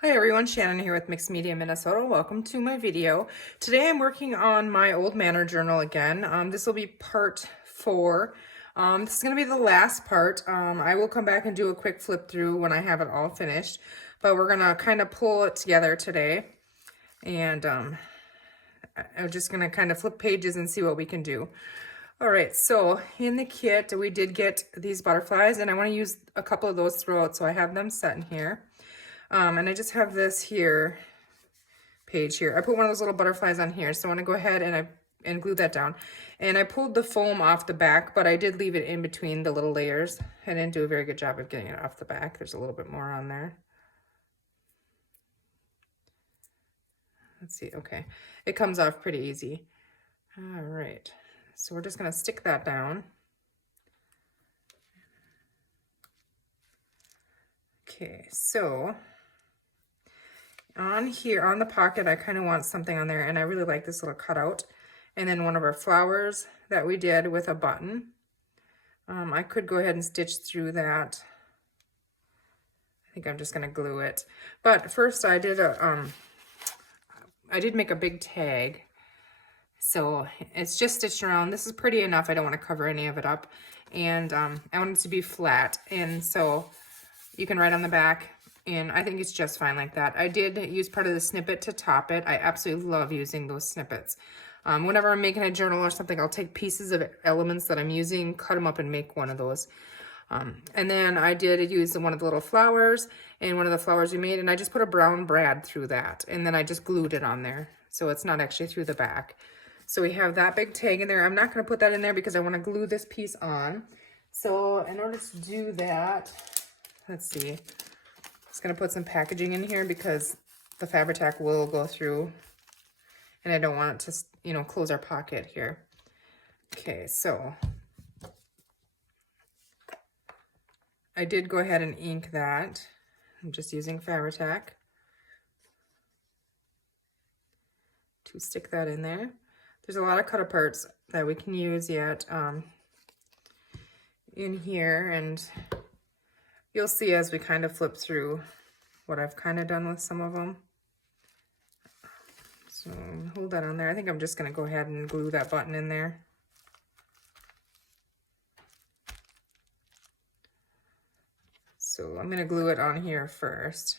Hi everyone, Shannon here with Mixed Media Minnesota. Welcome to my video. Today I'm working on my old Manor journal again. This will be part 4. This is going to be the last part. I will come back and do a quick flip through when I have it all finished, but we're going to kind of pull it together today. And I'm just going to kind of flip pages and see what we can do. All right, so in the kit, we did get these butterflies, and I want to use a couple of those throughout, so I have them set in here. And I just have this here page here. I put one of those little butterflies on here, so I want to go ahead and glue that down. And I pulled the foam off the back, but I did leave it in between the little layers. I didn't do a very good job of getting it off the back. There's a little bit more on there. Let's see, okay. It comes off pretty easy. All right, so we're just gonna stick that down. Okay, so on here, on the pocket, I kind of want something on there, and I really like this little cutout. And then one of our flowers that we did with a button. I could go ahead and stitch through that. I think I'm just gonna glue it. But first I did make a big tag. So it's just stitched around. This is pretty enough. I don't want to cover any of it up. And I want it to be flat. And so you can write on the back, and I think it's just fine like that. I did use part of the snippet to top it. I absolutely love using those snippets. Whenever I'm making a journal or something, I'll take pieces of elements that I'm using, cut them up, and make one of those. And then I did use one of the little flowers, and one of the flowers we made, and I just put a brown brad through that, and then I just glued it on there, so it's not actually through the back. So we have that big tag in there. I'm not going to put that in there because I want to glue this piece on. So in order to do that, let's see. I'm just going to put some packaging in here because the Fabri-Tac will go through, and I don't want it to, you know, close our pocket here. Okay, so I did go ahead and ink that. I'm just using Fabri-Tac to stick that in there. There's a lot of cut aparts that we can use yet in here, and you'll see as we kind of flip through what I've kind of done with some of them. So hold that on there. I think I'm just going to go ahead and glue that button in there. So I'm going to glue it on here first.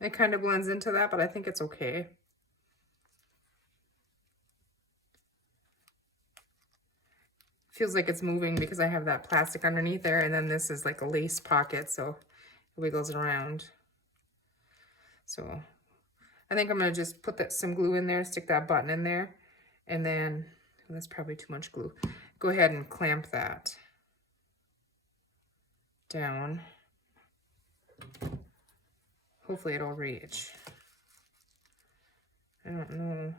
It kind of blends into that, but I think it's okay. Feels like it's moving because I have that plastic underneath there, and then this is like a lace pocket, so it wiggles around. So I think I'm going to just put some glue in there, stick that button in there, and then, well, that's probably too much glue. Go ahead and clamp that down. Hopefully it'll reach. I don't know.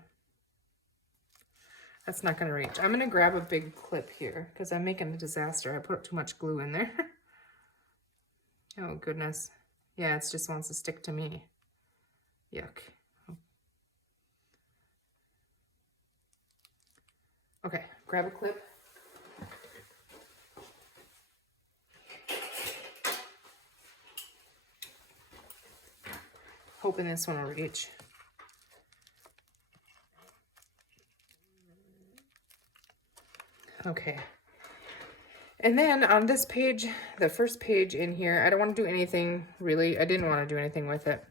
That's not going to reach. I'm going to grab a big clip here because I'm making a disaster. I put too much glue in there. Oh, goodness. Yeah, it just wants to stick to me. Yuck. Okay, grab a clip. Hoping this one will reach. Okay. And then on this page, the first page in here, I don't want to do anything really. I didn't want to do anything with it.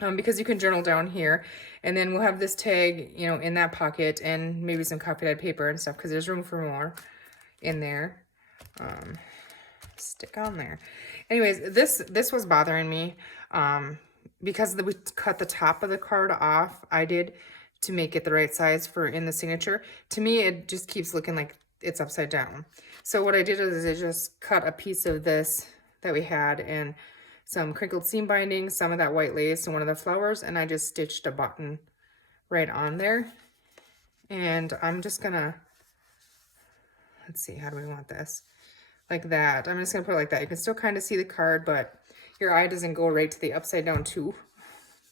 Because you can journal down here, and then we'll have this tag, you know, in that pocket, and maybe some copy dyed paper and stuff, because there's room for more in there. Stick on there. Anyways, this was bothering me because we cut the top of the card off. I did, to make it the right size for in the signature. To me, it just keeps looking like it's upside down. So what I did is I just cut a piece of this that we had, and some crinkled seam binding, some of that white lace, and one of the flowers, and I just stitched a button right on there. And I'm just gonna, let's see, how do we want this? Like that. I'm just gonna put it like that. You can still kind of see the card, but your eye doesn't go right to the upside down too.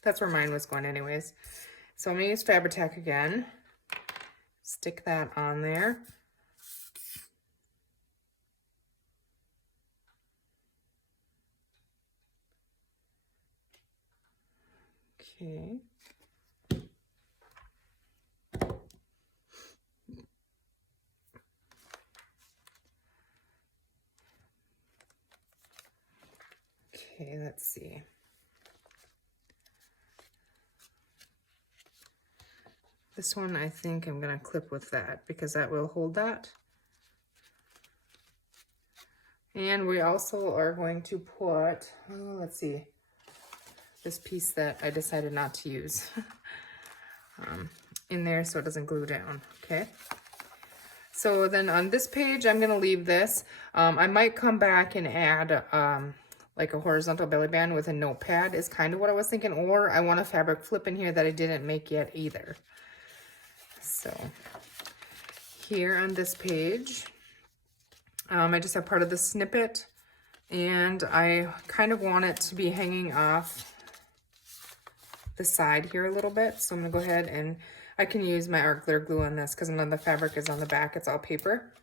That's where mine was going anyways. So I'm gonna use Fabri-Tac again. Stick that on there. Okay. Okay, let's see. This one I think I'm gonna clip with that because that will hold that. And we also are going to put, oh, let's see, this piece that I decided not to use in there so it doesn't glue down, okay? So then on this page, I'm gonna leave this. I might come back and add like a horizontal belly band with a notepad is kind of what I was thinking, or I want a fabric flip in here that I didn't make yet either. So here on this page, I just have part of the snippet, and I kind of want it to be hanging off the side here a little bit. So I'm gonna go ahead and I can use my art glitter glue on this because none of the fabric is on the back, it's all paper.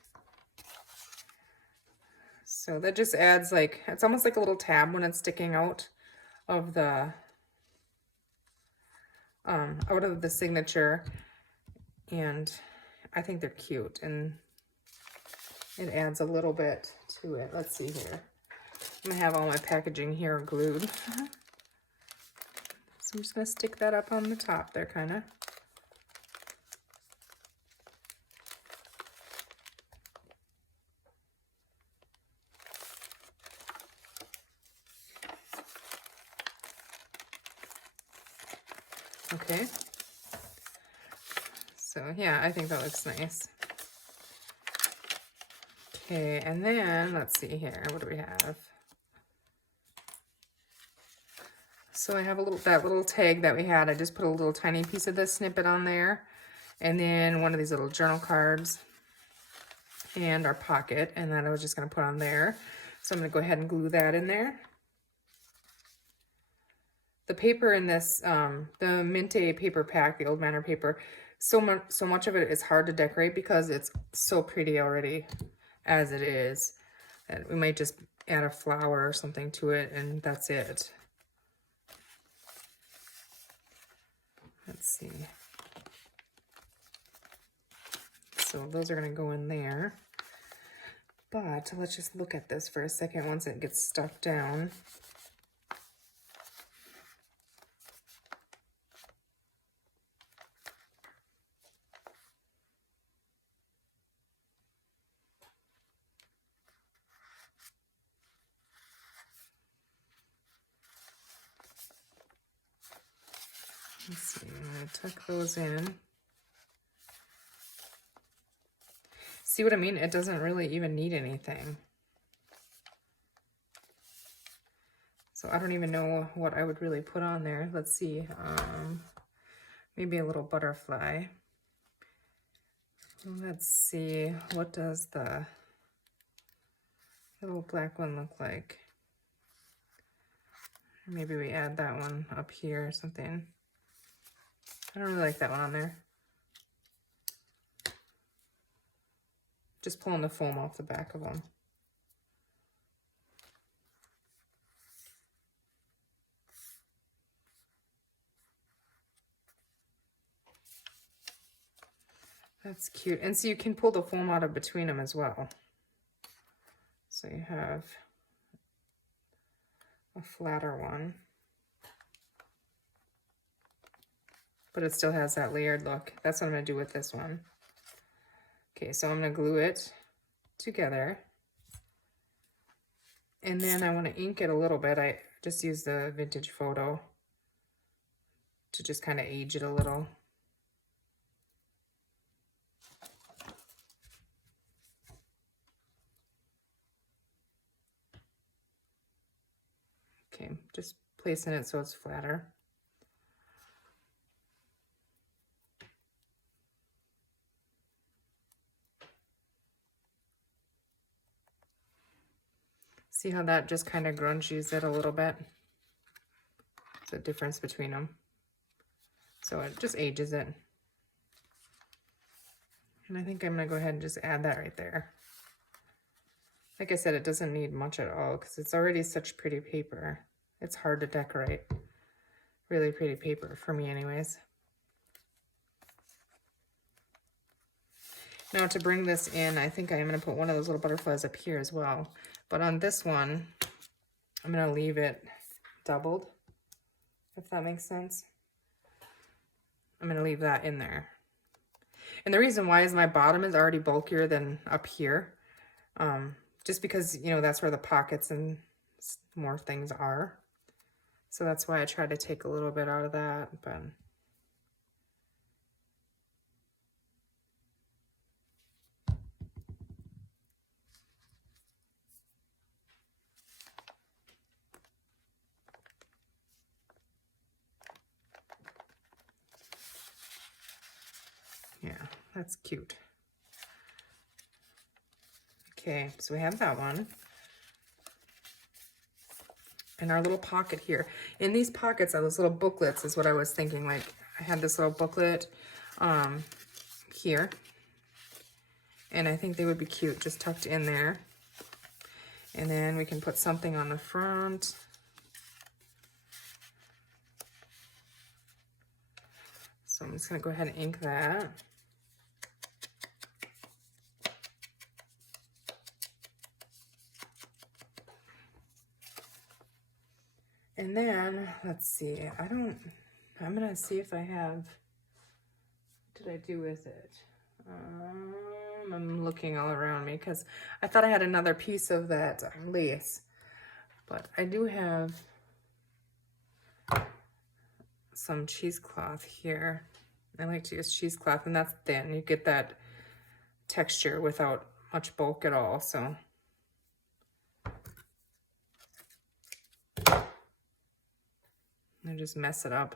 So that just adds like, it's almost like a little tab when it's sticking out of the signature, and I think they're cute and it adds a little bit to it. Let's see here. I'm gonna have all my packaging here glued. So I'm just gonna stick that up on the top there, kind of. Okay. So yeah, I think that looks nice. Okay, and then let's see here. What do we have? So I have that little tag that we had. I just put a little tiny piece of this snippet on there, and then one of these little journal cards, and our pocket, and then I was just gonna put on there. So I'm gonna go ahead and glue that in there. The paper in this, the Minte paper pack, the old Manor paper, so much of it is hard to decorate because it's so pretty already as it is. And we might just add a flower or something to it, and that's it. Let's see. So those are gonna go in there. But let's just look at this for a second once it gets stuck down. Let's see, I'm gonna tuck those in. See what I mean? It doesn't really even need anything. So I don't even know what I would really put on there. Let's see, maybe a little butterfly. Let's see, what does the little black one look like? Maybe we add that one up here or something. I don't really like that one on there. Just pulling the foam off the back of them. That's cute. And so you can pull the foam out of between them as well. So you have a flatter one, but it still has that layered look. That's what I'm gonna do with this one. Okay, so I'm gonna glue it together. And then I wanna ink it a little bit. I just use the vintage photo to just kind of age it a little. Okay, just placing it so it's flatter. See how that just kind of grunges it a little bit? The difference between them. So it just ages it. And I think I'm gonna go ahead and just add that right there. Like I said, it doesn't need much at all because it's already such pretty paper. It's hard to decorate. Really pretty paper for me anyways. Now to bring this in, I think I am gonna put one of those little butterflies up here as well. But on this one, I'm gonna leave it doubled, if that makes sense. I'm gonna leave that in there. And the reason why is my bottom is already bulkier than up here. Just because, you know, that's where the pockets and more things are. So that's why I try to take a little bit out of that, but yeah, that's cute. Okay, so we have that one. And our little pocket here. In these pockets are those little booklets is what I was thinking. Like I had this little booklet here. And I think they would be cute just tucked in there. And then we can put something on the front. So I'm just gonna go ahead and ink that. And then, let's see, I'm gonna see if I have, what did I do with it? I'm looking all around me because I thought I had another piece of that lace, but I do have some cheesecloth here. I like to use cheesecloth, and that's thin. You get that texture without much bulk at all, so. I just mess it up.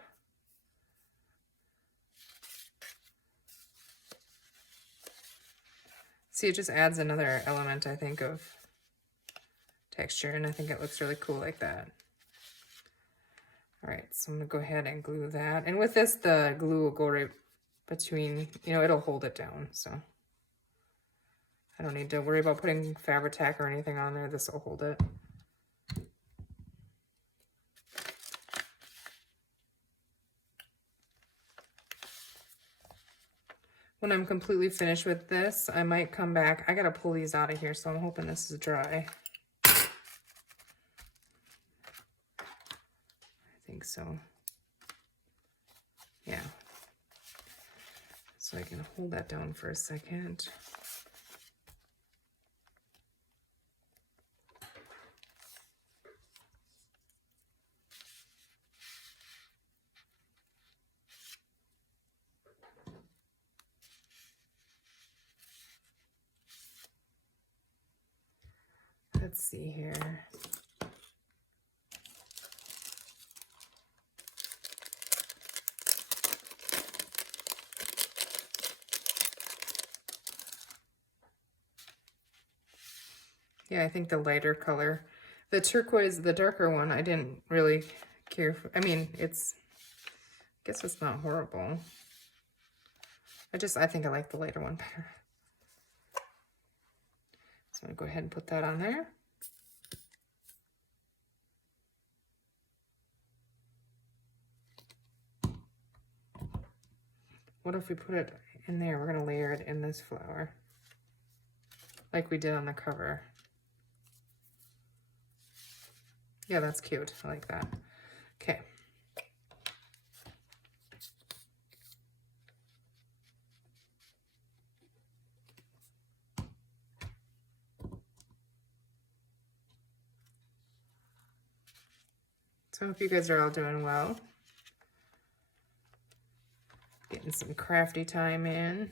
See, it just adds another element, I think, of texture, and I think it looks really cool like that. All right, so I'm gonna go ahead and glue that. And with this, the glue will go right between, you know, it'll hold it down, so. I don't need to worry about putting fabric tack or anything on there. This will hold it. When I'm completely finished with this, I might come back. I gotta pull these out of here, so I'm hoping this is dry. I think so. Yeah. So I can hold that down for a second. Let's see here. Yeah, I think the lighter color. The turquoise, the darker one, I didn't really care for. I mean, I guess it's not horrible. I think I like the lighter one better. So I'm gonna go ahead and put that on there. What if we put it in there? We're gonna layer it in this flower, like we did on the cover. Yeah, that's cute. I like that. Okay. So I hope you guys are all doing well. Getting some crafty time in.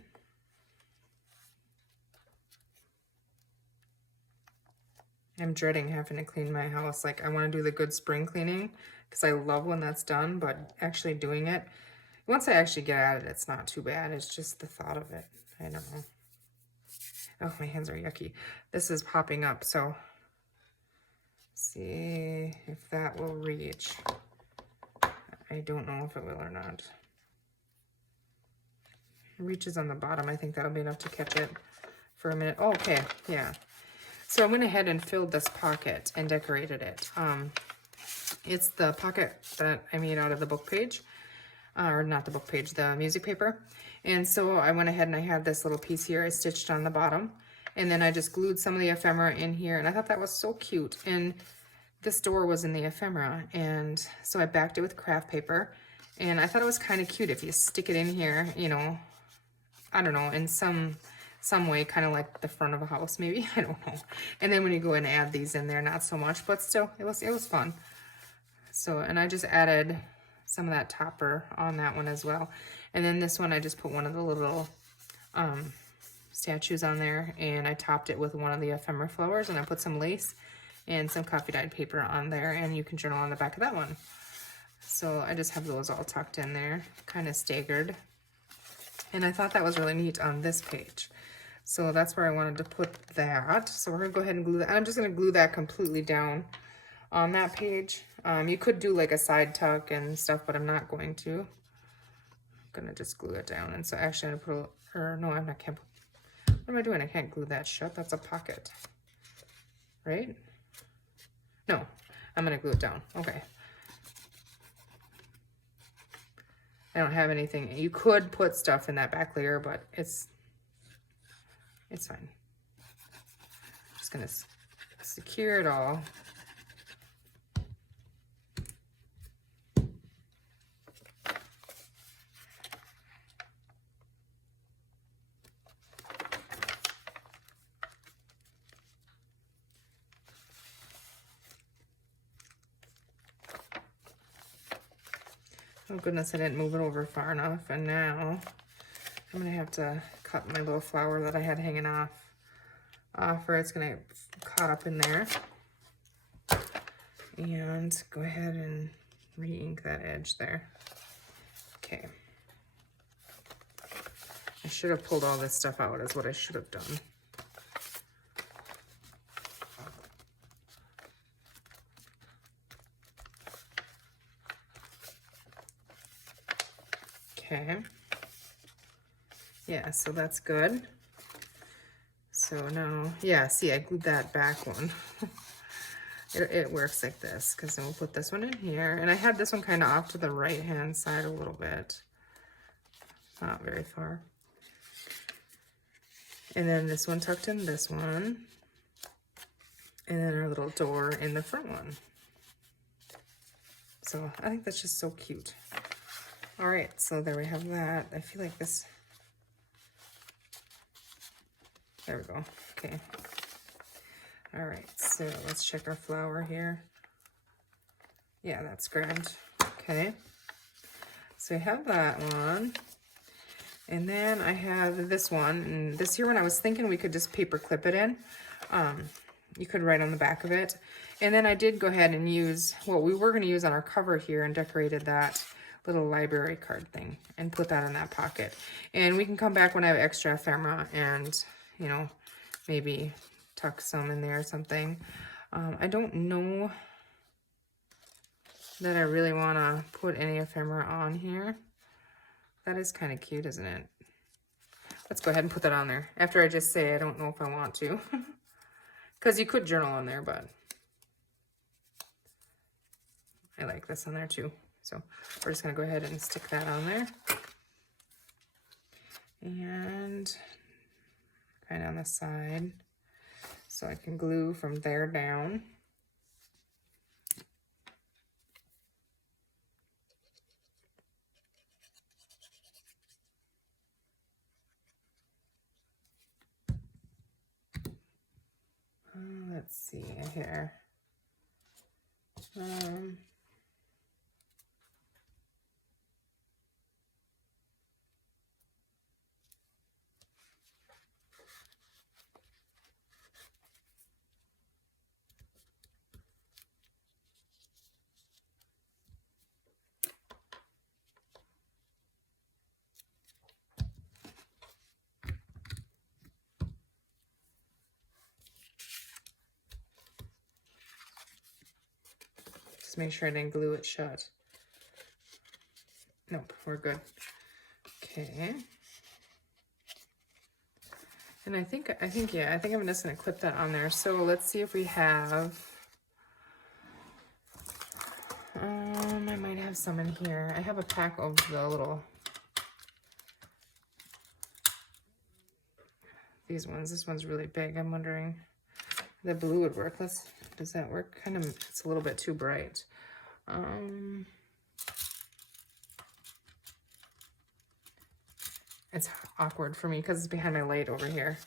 I'm dreading having to clean my house. Like, I want to do the good spring cleaning because I love when that's done, but actually doing it, once I actually get at it, it's not too bad. It's just the thought of it. I don't know. Oh, my hands are yucky. This is popping up, so see if that will reach. I don't know if it will or not. reaches on the bottom. I think that'll be enough to catch it for a minute. Oh, okay, yeah. So I went ahead and filled this pocket and decorated it. It's the pocket that I made out of the book page, or not the book page, the music paper. And so I went ahead and I had this little piece here I stitched on the bottom, and then I just glued some of the ephemera in here, and I thought that was so cute. And this door was in the ephemera, and so I backed it with craft paper, and I thought it was kind of cute if you stick it in here, you know, I don't know, in some way, kind of like the front of a house, maybe. I don't know. And then when you go and add these in there, not so much, but still, it was fun. So, and I just added some of that topper on that one as well. And then this one, I just put one of the little statues on there, and I topped it with one of the ephemera flowers, and I put some lace and some coffee dyed paper on there, and you can journal on the back of that one. So I just have those all tucked in there, kind of staggered. And I thought that was really neat on this page. So that's where I wanted to put that. So we're gonna go ahead and glue that. I'm just gonna glue that completely down on that page. You could do like a side tuck and stuff, but I'm not going to. I'm gonna just glue it down. And so actually I'm gonna put no, I'm not, what am I doing? I can't glue that shut. That's a pocket, right? No, I'm gonna glue it down. Okay. I don't have anything. You could put stuff in that back layer, but it's fine. Just gonna secure it all. Oh goodness, I didn't move it over far enough, and now I'm gonna have to cut my little flower that I had hanging off, or it's gonna get caught up in there. And go ahead and re-ink that edge there. Okay. I should have pulled all this stuff out, is what I should have done. Okay. Yeah, so that's good. So now, yeah, see, I glued that back one. It works like this, because then we'll put this one in here. And I had this one kind of off to the right-hand side a little bit. Not very far. And then this one tucked in this one. And then our little door in the front one. So I think that's just so cute. All right, so there we have that. I feel like this, there we go, okay. All right, so let's check our flower here. Yeah, that's grand, okay. So I have that one. And then I have this one, and this here one I was thinking we could just paper clip it in. You could write on the back of it. And then I did go ahead and use what we were gonna use on our cover here and decorated that little library card thing and put that in that pocket. And we can come back when I have extra ephemera and, you know, maybe tuck some in there or something. I don't know that I really want to put any ephemera on here. That is kind of cute, isn't it? Let's go ahead and put that on there after I just say I don't know if I want to. Because you could journal on there, but I like this on there too. So we're just going to go ahead and stick that on there. And kind of on the side. So I can glue from there down. Let's see here. Just make sure I didn't glue it shut. Nope, we're good. Okay. And I think I'm just gonna clip that on there. So let's see if we have, I might have some in here. I have a pack of the little, these ones. This one's really big. I'm wondering, the blue would work. Does that work? Kind of, it's a little bit too bright. It's awkward for me because it's behind my light over here.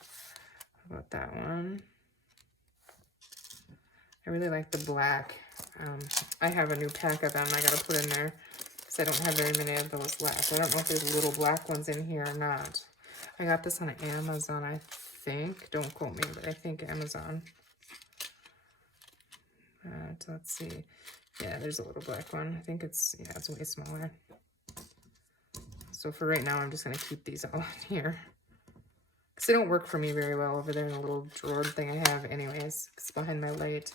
How about that one? I really like the black. I have a new pack of them I gotta put in there because I don't have very many of those left. I don't know if there's little black ones in here or not. I got this on Amazon, I think. Don't quote me, but I think Amazon. Let's see. Yeah, there's a little black one. I think it's way smaller. So for right now, I'm just gonna keep these all in here. Because they don't work for me very well over there in a little drawer thing I have anyways. It's behind my light.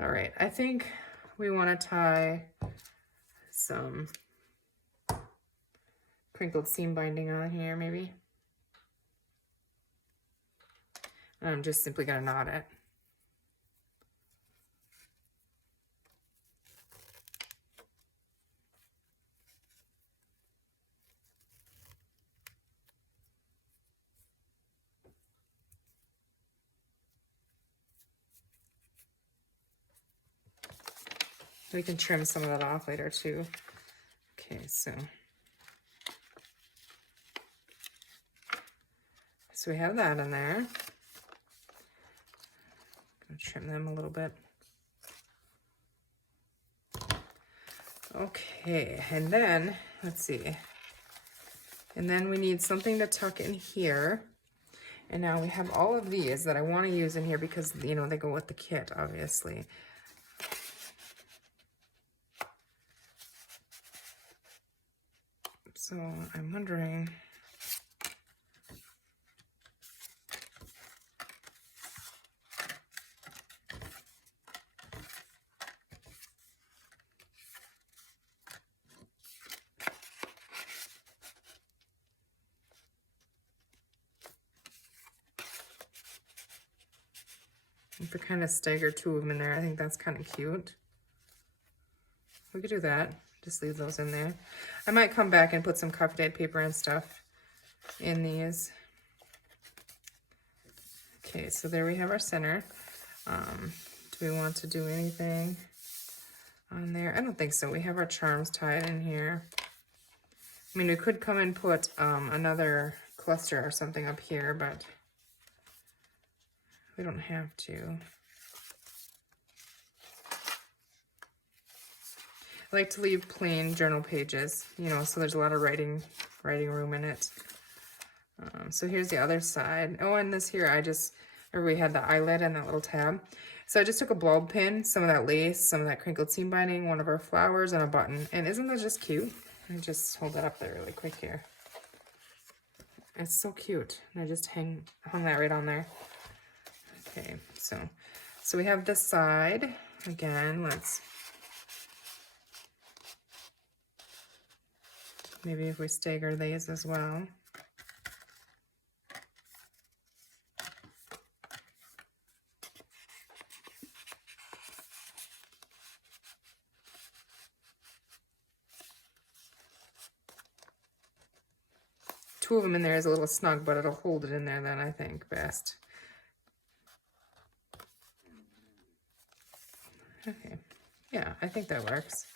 All right, I think we want to tie some crinkled seam binding on here maybe. And I'm just simply going to knot it. We can trim some of that off later too. Okay, so we have that in there. I'm gonna trim them a little bit. Okay, and then let's see. And then we need something to tuck in here. And now we have all of these that I want to use in here because, you know, they go with the kit, obviously. So I'm wondering, if we kind of stagger two of them in there, I think that's kind of cute. We could do that. Just leave those in there. I might come back and put some coffee dyed paper and stuff in these. Okay, so there we have our center. Do we want to do anything on there? I don't think so. We have our charms tied in here. I mean, we could come and put another cluster or something up here, but we don't have to. I like to leave plain journal pages, you know, so there's a lot of writing room in it. So here's the other side. Oh, and this here, we had the eyelet and that little tab. So I just took a bulb pin, some of that lace, some of that crinkled seam binding, one of our flowers, and a button. And isn't that just cute? Let me just hold that up there really quick here. It's so cute. And I just hung that right on there. Okay, so we have this side. Again, maybe if we stagger these as well. Two of them in there is a little snug, but it'll hold it in there then, I think, best. Okay, yeah, I think that works.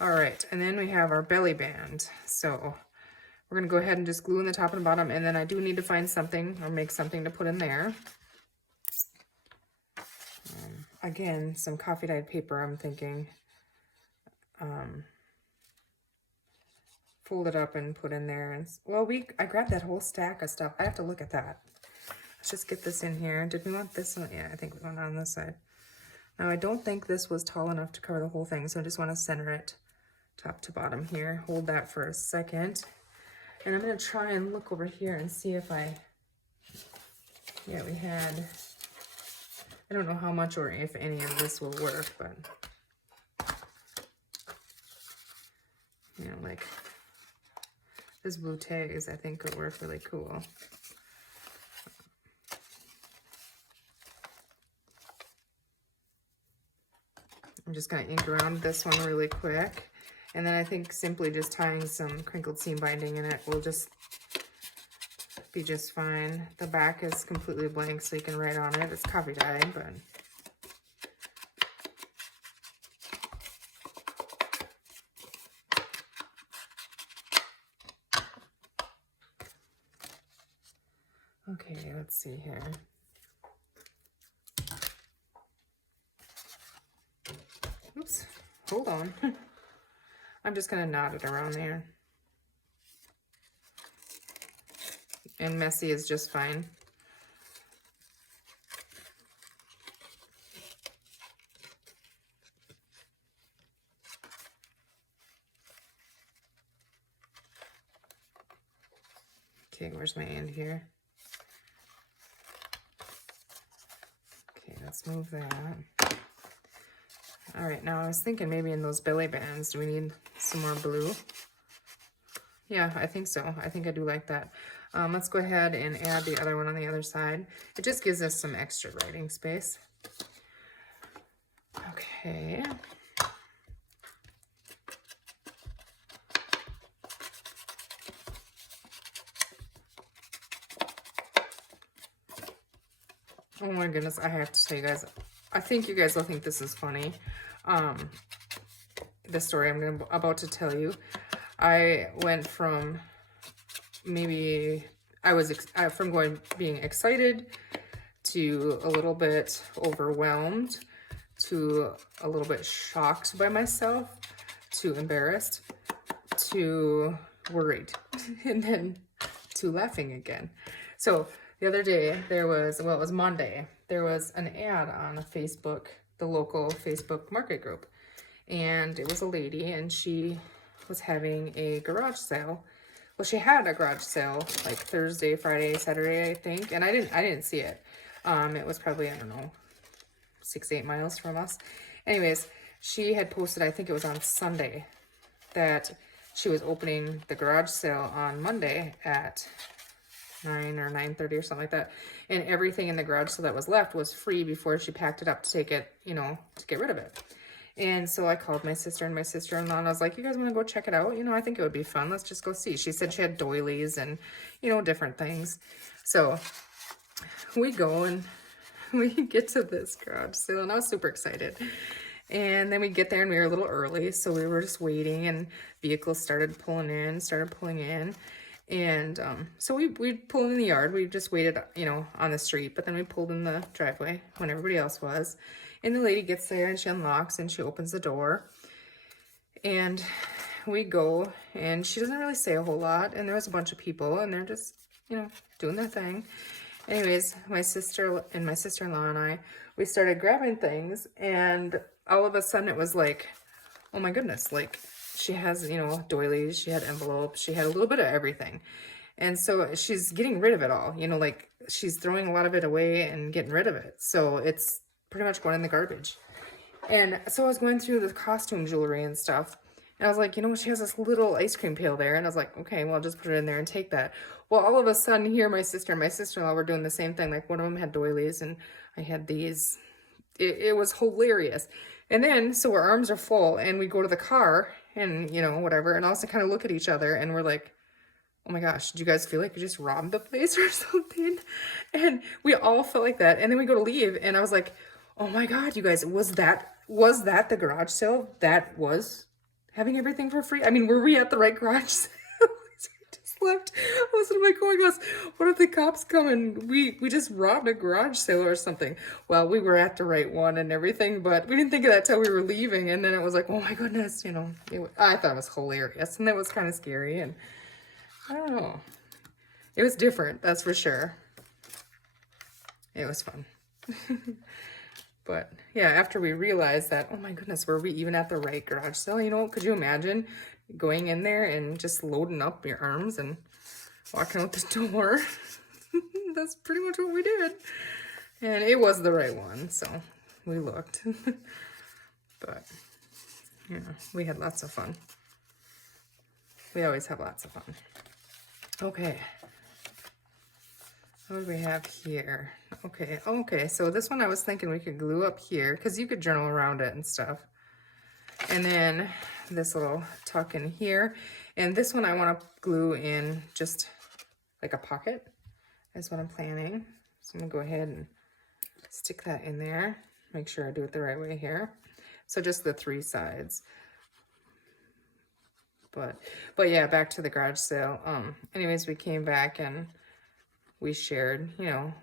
All right, and then we have our belly band. So we're gonna go ahead and just glue in the top and the bottom, and then I do need to find something or make something to put in there. Again, some coffee dyed paper, I'm thinking. Fold it up and put in there. And well, I grabbed that whole stack of stuff. I have to look at that. Let's just get this in here. Did we want this one? Yeah, I think we want it on this side. Now, I don't think this was tall enough to cover the whole thing, so I just want to center it top to bottom here. Hold that for a second. And I'm going to try and look over here and see if I don't know how much or if any of this will work, but, you know, like this blue tags, I think could work really cool. just gonna ink around this one really quick. And then I think simply just tying some crinkled seam binding in it will just be just fine. The back is completely blank, so you can write on it. It's coffee dyed, but okay, let's see here. Oops, hold on. I'm just gonna knot it around there. And messy is just fine. Okay, where's my end here? Okay, let's move that. All right, now I was thinking maybe in those belly bands, do we need some more blue? Yeah, I think so. I think I do like that. Let's go ahead and add the other one on the other side. It just gives us some extra writing space. Okay. Oh my goodness, I have to tell you guys, I think you guys will think this is funny. The story I'm about to tell you. I went from maybe, from being excited to a little bit overwhelmed to a little bit shocked by myself to embarrassed to worried and then to laughing again. So the other day there was, well, it was Monday, there was an ad on Facebook, the local Facebook market group, and it was a lady and she was having a garage sale. Well, she had a garage sale like Thursday, Friday, Saturday, I think, and I didn't see it. It was probably, I don't know, 6-8 miles from us. Anyways, she had posted, I think it was on Sunday, that she was opening the garage sale on Monday at 9 or 9:30 or something like that. And everything in the garage sale that was left was free before she packed it up to take it, you know, to get rid of it. And so I called my sister and my sister-in-law and I was like, you guys want to go check it out? You know, I think it would be fun. Let's just go see. She said she had doilies and, you know, different things. So we go and we get to this garage sale and I was super excited. And then we get there and we were a little early. So we were just waiting and vehicles started pulling in. And so we pulled in the yard. We just waited, you know, on the street, but then we pulled in the driveway when everybody else was. And the lady gets there and she unlocks and she opens the door. And we go and she doesn't really say a whole lot. And there was a bunch of people and they're just, you know, doing their thing. Anyways, my sister and my sister-in-law and I, we started grabbing things and all of a sudden it was like, oh my goodness, like she has, you know, doilies, she had envelopes, she had a little bit of everything. And so she's getting rid of it all, you know, like she's throwing a lot of it away and getting rid of it. So it's pretty much going in the garbage. And so I was going through the costume jewelry and stuff. And I was like, you know, she has this little ice cream pail there. And I was like, okay, well, I'll just put it in there and take that. Well, all of a sudden here, my sister and my sister-in-law were doing the same thing. Like one of them had doilies and I had these. It was hilarious. And then, so our arms are full and we go to the car and, you know, whatever. And also kind of look at each other and we're like, oh my gosh, did you guys feel like you just robbed the place or something? And we all felt like that. And then we go to leave and I was like, oh my God, you guys, was that the garage sale that was having everything for free? I mean, were we at the right garage sale? We just left. I was like, oh my gosh, what if the cops come and we just robbed a garage sale or something? Well, we were at the right one and everything, but we didn't think of that till we were leaving. And then it was like, oh my goodness, you know, I thought it was hilarious and it was kind of scary. And I don't know. It was different, that's for sure. It was fun. But yeah, after we realized that, oh my goodness, were we even at the right garage sale? You know, could you imagine going in there and just loading up your arms and walking out the door? That's pretty much what we did. And it was the right one, so we looked. But, you know, we had lots of fun. We always have lots of fun. Okay. What do we have here? Okay, so this one I was thinking we could glue up here because you could journal around it and stuff. And then this little tuck in here. And this one I want to glue in just like a pocket. That's what I'm planning. So I'm going to go ahead and stick that in there. Make sure I do it the right way here. So just the 3 sides. But yeah, back to the garage sale. Anyways, we came back and we shared, you know,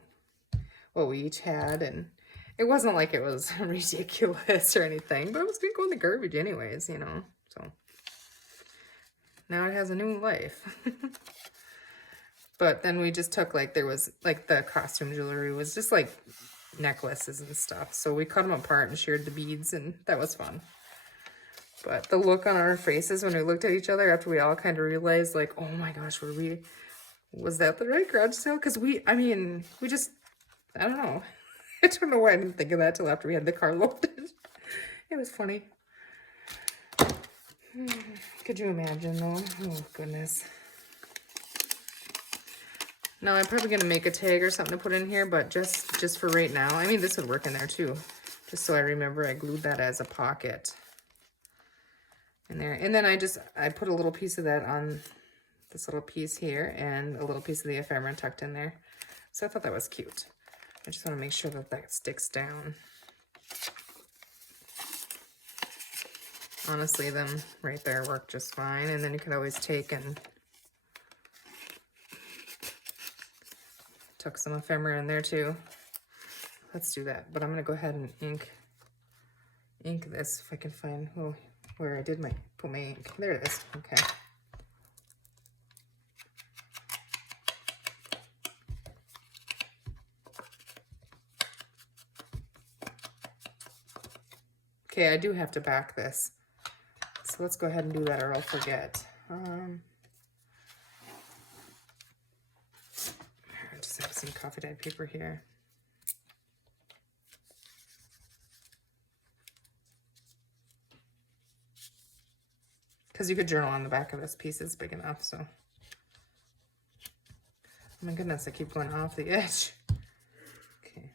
what we each had, and it wasn't like it was ridiculous or anything, but it was gonna go in the garbage anyways, you know. So now it has a new life. But then we just took, like, there was like the costume jewelry was just like necklaces and stuff. So we cut them apart and shared the beads, and that was fun. But the look on our faces when we looked at each other after we all kind of realized, like, oh my gosh, was that the right garage sale? Because I mean, we just, I don't know. I don't know why I didn't think of that till after we had the car loaded. It was funny. Could you imagine though? Oh goodness. Now I'm probably gonna make a tag or something to put in here, but just for right now. I mean, this would work in there too. Just so I remember I glued that as a pocket in there. And then I put a little piece of that on this little piece here and a little piece of the ephemera tucked in there. So I thought that was cute. I just want to make sure that that sticks down. Honestly, them right there work just fine. And then you could always take and tuck some ephemera in there too. Let's do that. But I'm going to go ahead and ink this if I can find where I did put my ink. There it is. Okay. Okay, I do have to back this. So let's go ahead and do that or I'll forget. I just have some coffee dyed paper here. Because you could journal on the back of this piece, it's big enough, so. Oh my goodness, I keep going off the edge. Okay.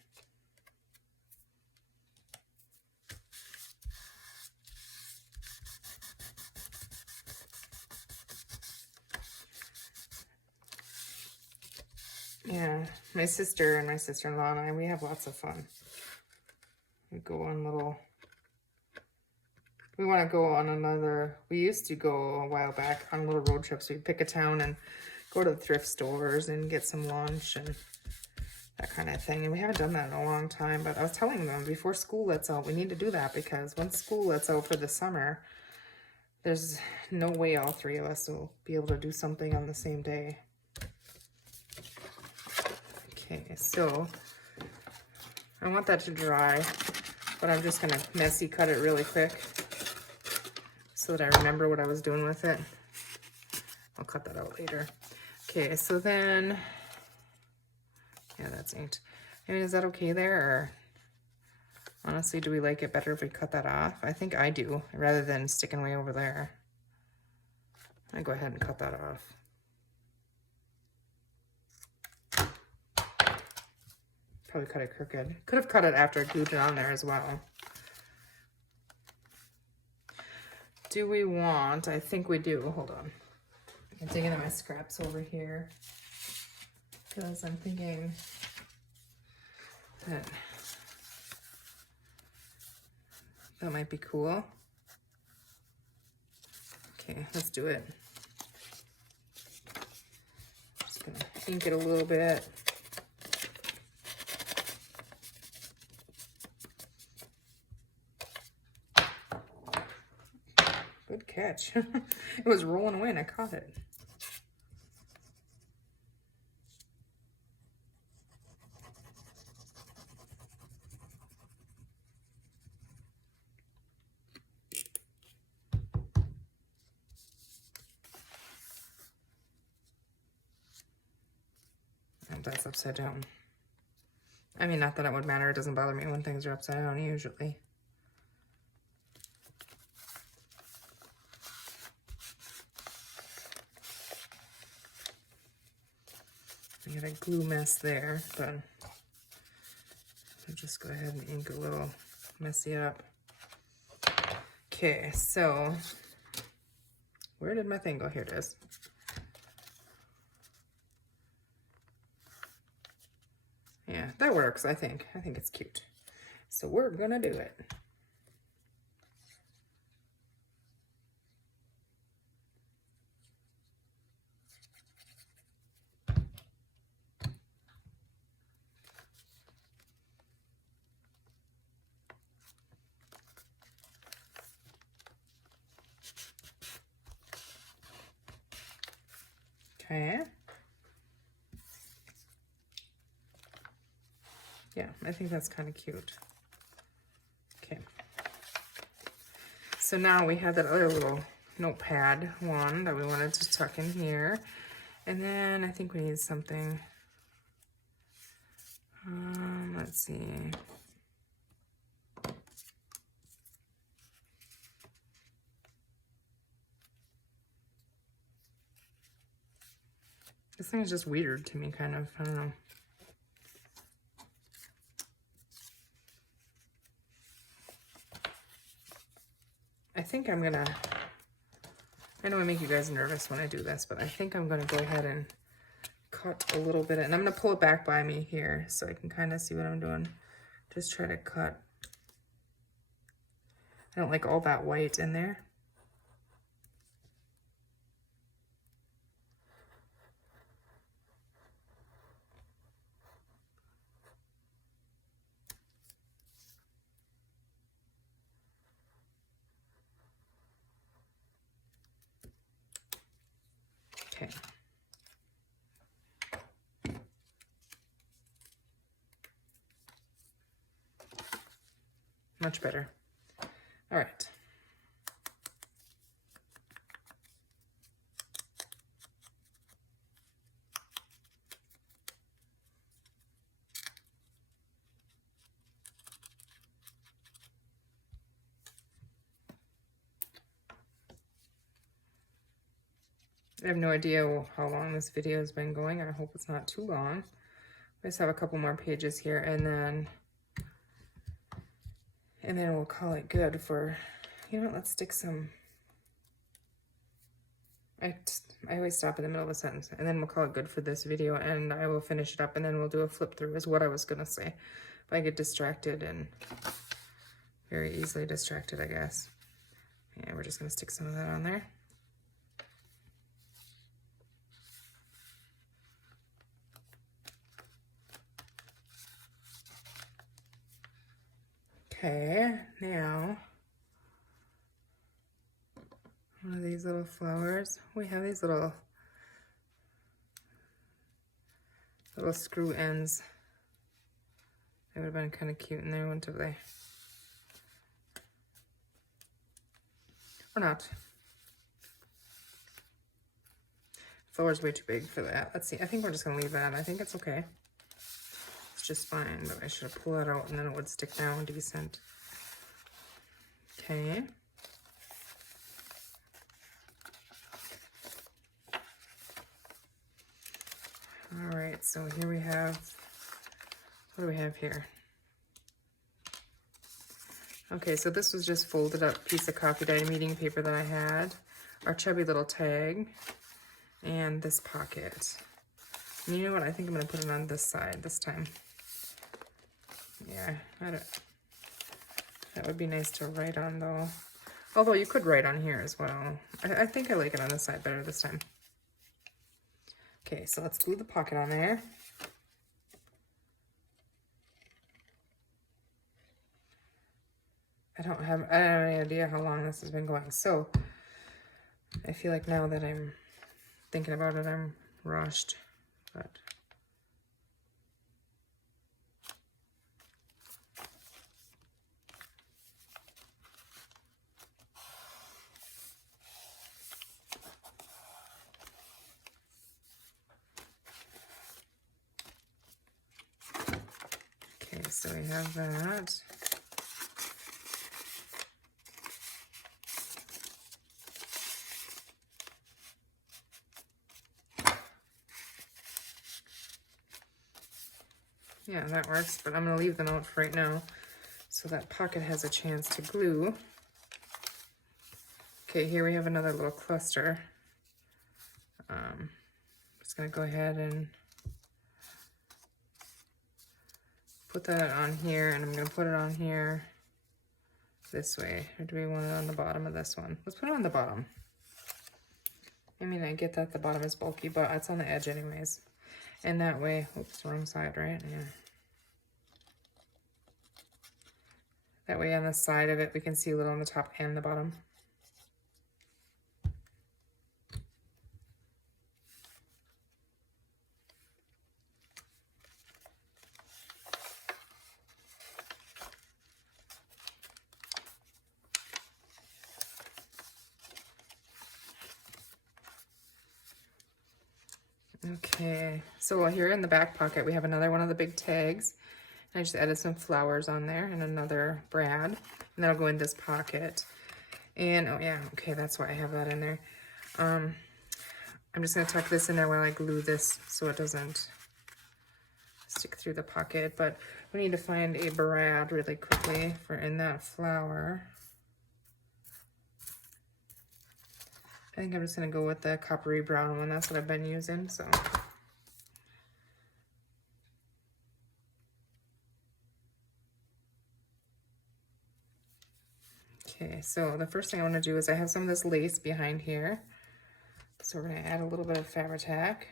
Yeah, my sister and my sister-in-law and I, we have lots of fun. We go on we want to go on we used to go a while back on little road trips. We'd pick a town and go to the thrift stores and get some lunch and that kind of thing. And we haven't done that in a long time, but I was telling them before school lets out, we need to do that because once school lets out for the summer, there's no way all 3 of us will be able to do something on the same day. Okay, so I want that to dry, but I'm just gonna messy cut it really quick so that I remember what I was doing with it. I'll cut that out later. Okay, so then, yeah, that's inked. I mean, is that okay there, or honestly, do we like it better if we cut that off? I think I do, rather than sticking way over there. I go ahead and cut that off. Probably cut it crooked. Could have cut it after I glued it on there as well. Do we want, I think we do, hold on. I'm digging at my scraps over here because I'm thinking that might be cool. Okay, let's do it. Just gonna ink it a little bit. Good catch. It was rolling away and I caught it. And that's upside down. I mean, not that it would matter. It doesn't bother me when things are upside down usually. I got a glue mess there, but I'll just go ahead and ink a little, messy up. Okay, so where did my thing go? Here it is. Yeah, that works, I think. I think it's cute. So we're gonna do it. Okay. Yeah, I think that's kind of cute. Okay. So now we have that other little notepad one that we wanted to tuck in here. And then I think we need something. Let's see. This thing is just weird to me, kind of. I don't know. I think I'm gonna, I know I make you guys nervous when I do this, but I think I'm gonna go ahead and cut a little bit, and I'm gonna pull it back by me here so I can kind of see what I'm doing. Just try to cut. I don't like all that white in there. Okay. Much better. All right. I have no idea how long this video has been going. I hope it's not too long. I just have a couple more pages here, and then we'll call it good for, you know what, let's stick some, I always stop in the middle of a sentence, and then we'll call it good for this video, and I will finish it up, and then we'll do a flip through is what I was gonna say. But I get distracted, and very easily distracted, I guess. And we're just gonna stick some of that on there. Okay, now, one of these little flowers. We have these little screw ends. They would have been kind of cute in there, wouldn't they? Or not. Flower's way too big for that. Let's see, I think we're just gonna leave that. I think it's okay. It's just fine, but I should have pulled that out and then it would stick down decent. Okay. All right, so here we have, what do we have here? Okay, so this was just folded up piece of coffee dye meeting paper that I had, our chubby little tag, and this pocket. And you know what, I think I'm gonna put it on this side this time. Yeah, that would be nice to write on though. Although you could write on here as well. I think I like it on this side better this time. Okay, so let's glue the pocket on there. I don't have any idea how long this has been going. So I feel like now that I'm thinking about it, I'm rushed, but. Okay, so we have that. Yeah, that works, but I'm going to leave them out for right now so that pocket has a chance to glue. Okay, here we have another little cluster. Just gonna go ahead and put that on here, and I'm gonna put it on here this way. Or do we want it on the bottom of this one? Let's put it on the bottom. I mean, I get that the bottom is bulky, but it's on the edge anyways. And that way, oops, wrong side, right? Yeah. That way on the side of it, we can see a little on the top and the bottom. Okay, so here in the back pocket, we have another one of the big tags. And I just added some flowers on there and another brad. And that'll go in this pocket. And, oh yeah, okay, that's why I have that in there. I'm just gonna tuck this in there while I glue this so it doesn't stick through the pocket. But we need to find a brad really quickly for in that flower. I think I'm just gonna go with the coppery brown one. That's what I've been using, so. Okay, so the first thing I wanna do is I have some of this lace behind here. So we're gonna add a little bit of Fabri-Tac.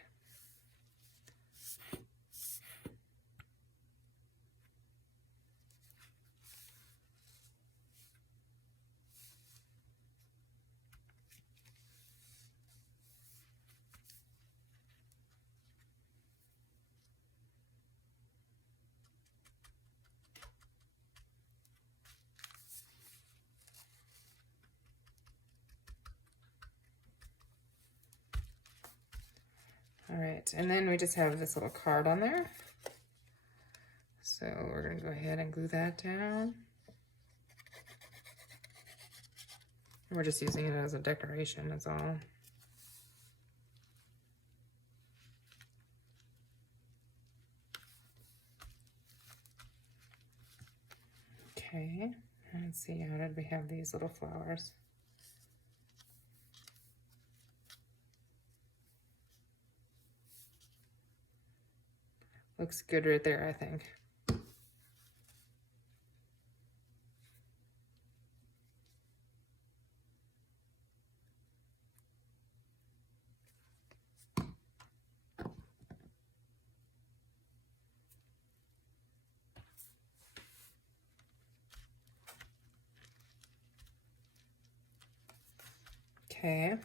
All right, and then we just have this little card on there. So we're gonna go ahead and glue that down. And we're just using it as a decoration, that's all. Okay, let's see, how did we have these little flowers? Looks good right there, I think. Okay.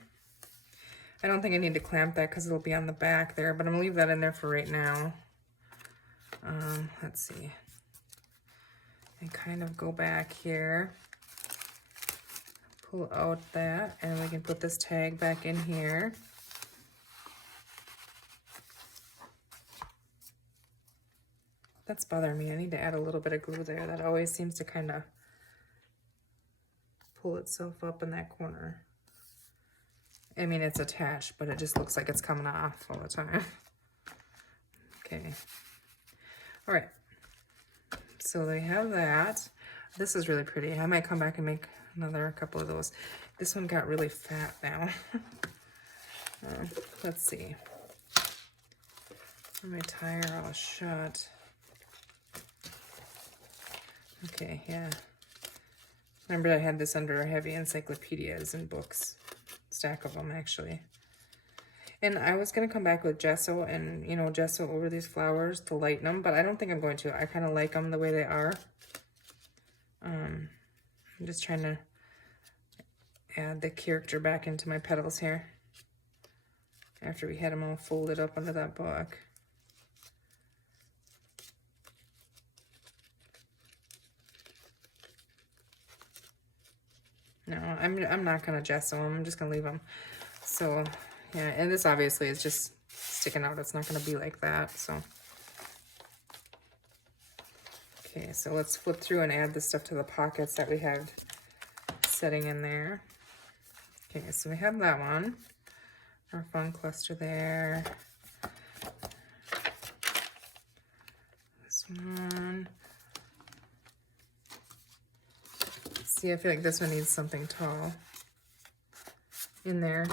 I don't think I need to clamp that because it'll be on the back there, but I'm gonna leave that in there for right now. Let's see. And kind of go back here, pull out that, and we can put this tag back in here. That's bothering me. I need to add a little bit of glue there. That always seems to kind of pull itself up in that corner. I mean, it's attached, but it just looks like it's coming off all the time. Okay. All right. So they have that. This is really pretty. I might come back and make another couple of those. This one got really fat now. Let's see. Let me tie her all shut. Okay, yeah. Remember I had this under heavy encyclopedias and books. Stack of them, actually. And I was going to come back with gesso and, you know, gesso over these flowers to lighten them, but I don't think I'm going to. I kind of like them the way they are. I'm just trying to add the character back into my petals here after we had them all folded up under that book. No, I'm not going to gesso them. I'm just going to leave them. So, yeah, and this obviously is just sticking out. It's not going to be like that, so. Okay, so let's flip through and add the stuff to the pockets that we have setting in there. Okay, so we have that one. Our fun cluster there. This one. See, I feel like this one needs something tall. in there.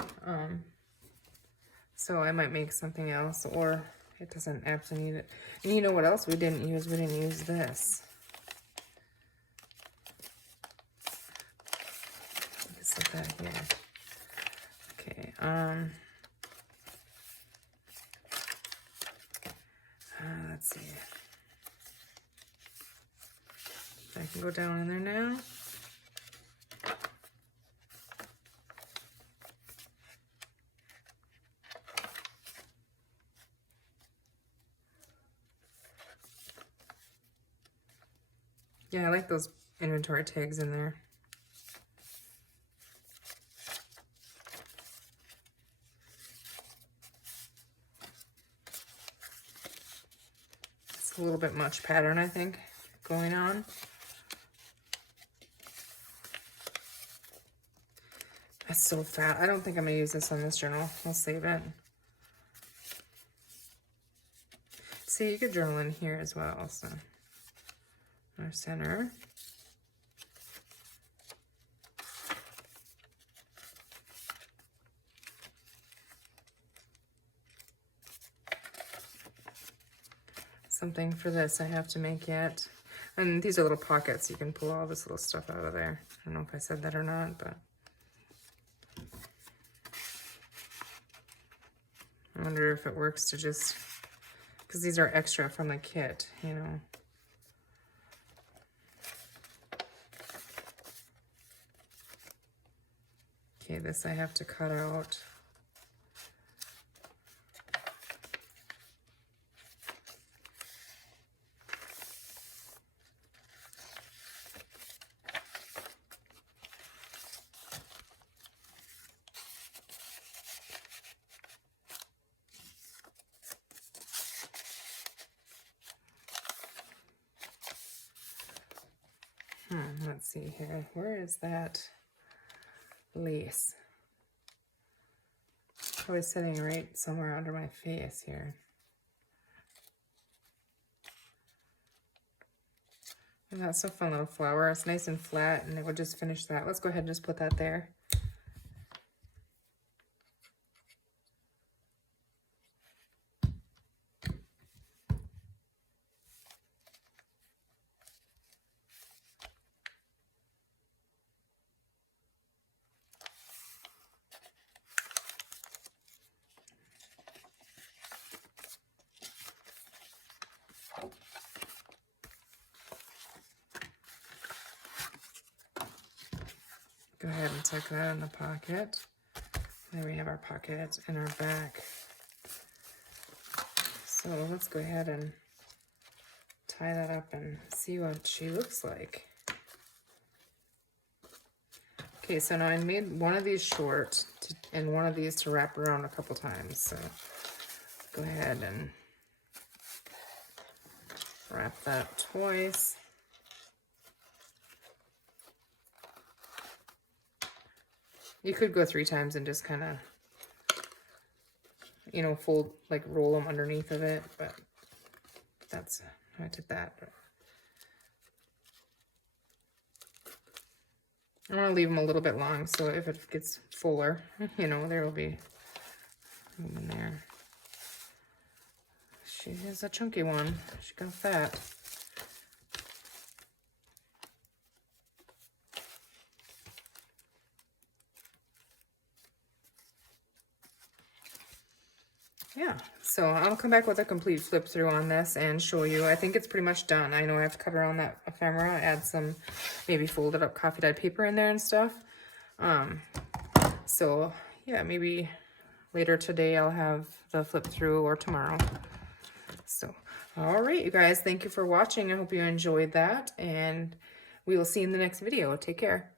So I might make something else, or it doesn't absolutely need it. And you know what else we didn't use? We didn't use this. Let's set that here. Okay, let's see. I can go down in there now. Yeah, I like those inventory tags in there. It's a little bit much pattern, I think, going on. That's so fat. I don't think I'm going to use this on this journal. I'll save it. See, you could journal in here as well. So, our center. Something for this I have to make yet. And these are little pockets. You can pull all this little stuff out of there. I don't know if I said that or not, but I wonder if it works to just, because these are extra from the kit, you know. Okay, this I have to cut out. Let's see here. Where is that lace? Probably sitting right somewhere under my face here. And that's a fun little flower. It's nice and flat, and it would just finish that. Let's go ahead and just put that there. Go ahead and tuck that in the pocket. There we have our pocket and our back. So let's go ahead and tie that up and see what she looks like. Okay, so now I made one of these short and one of these to wrap around a couple times. So go ahead and wrap that twice. You could go 3 times and just kind of, you know, fold, like roll them underneath of it, but that's how I did that. I want to leave them a little bit long, so if it gets fuller, you know, there will be room in there. She is a chunky one. She got fat. Yeah, so I'll come back with a complete flip through on this and show you. I think it's pretty much done. I know I have to cut around that ephemera, add some maybe folded up coffee dyed paper in there and stuff. So yeah, maybe later today I'll have the flip through, or tomorrow. So, all right, you guys, thank you for watching. I hope you enjoyed that, and we will see you in the next video. Take care.